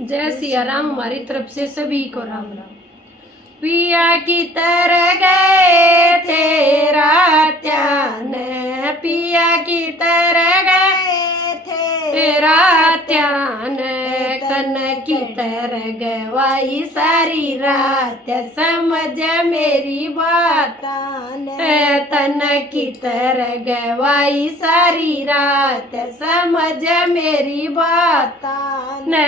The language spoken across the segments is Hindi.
जय सिया राम। हमारी तरफ से सभी को राम राम। पिया की तरह गए थे रात्यान, पिया की तरह गए थे रात्यान, कन की तरह गवाई सारी रात, समझ मेरी बात तन की तरह गवाई सारी रात, समझ मेरी बात न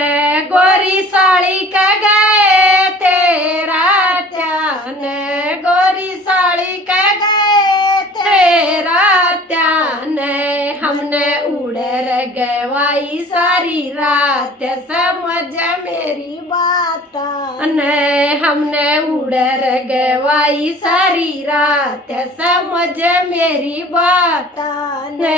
गोरी साड़ी का गए थे रात्यान, गोरी साड़ी का गए थे रात्यान, हमने उड़र गवाई सारी रात, समझ मेरी बात न हमने उड़र गवाई सारी रात, समझ मेरी बात न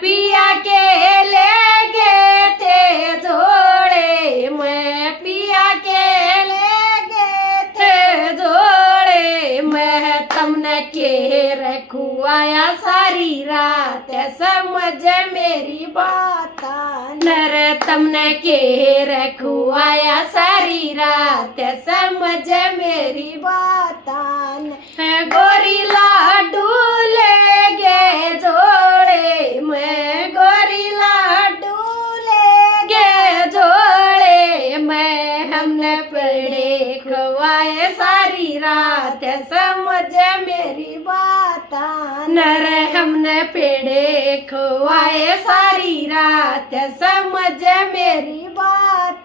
पिया के ले गए थे जोड़े, मैं पिया के ले गए थे जोड़े, मैं तुमने के रखुआया सारी रात, समझ मेरी बात नर तुमने के रखुआया सारी रात, समझ मेरी बात गोरी लाडू ले गे जोड़े, मैं गोरी लाडू ले गे जोड़े, मैं हमने पेड़े खवाए सारी रात, समझ मेरी बात नर हमने पेड़े खवाए सारी रात, समझ मेरी बात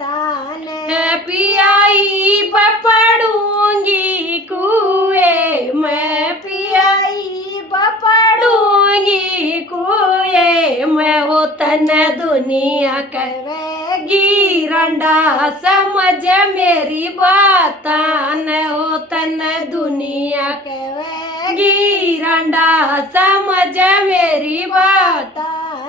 पियाई पपड़ूंगी कुएं, मैं पियाई पपड़ूंगी कुएं, मैं हो तन दुनिया कहेगी रंडा, समझ मेरी बात न हो तन दुनिया कहेगी रंडा, समझ मेरी बात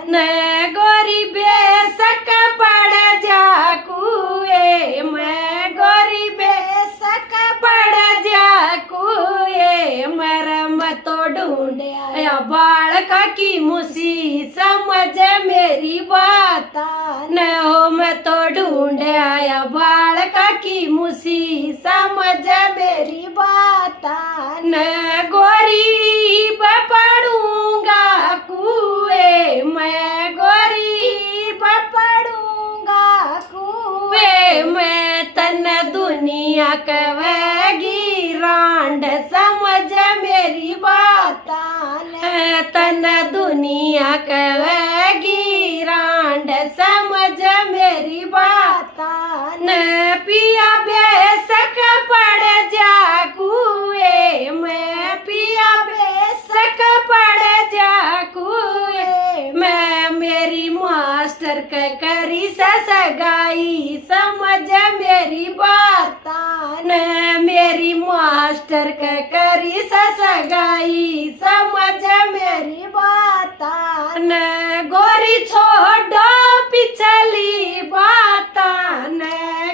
न गोरी बेसक पड़ जा कुएं, मैं गोरी बेसक पड़ जा कुएं, मरम तो ढूंढे आया बालका की मुसी, समझ मेरी बात न हो मैं तो ढूंढे आया बालका की मुसी, समझ मेरी बात न गोरी पपड़ूंगा कुएं, मैं गोरी पपड़ूंगा कुएं, मैं तन दुनिया कहेगी रांड, समझ मेरी बात तन दुनिया कहेगी रांड, समझ मेरी बात न पिया बेसक पड़ जा कुएं, मैं पिया बेसक पड़ जा कुएं, मैं मेरी मास्टर के करी सगाई, समझ मेरी बात न मेरी मास्टर के करी सगाई, समझ मेरी बात न गोरी छोड़ो पिछली बात न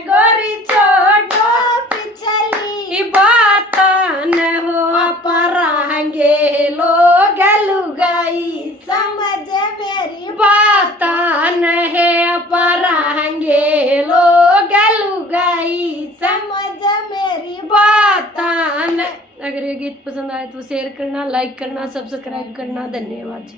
गोरी छोड़ो पिछली बात न हो परांगे लोग लुगाई, समझ मेरी बात न है परांगे लोग लुगाई, समझ मेरी बात न। अगर ये गीत पसंद आए तो शेयर करना, लाइक करना, सब्सक्राइब करना। धन्यवाद।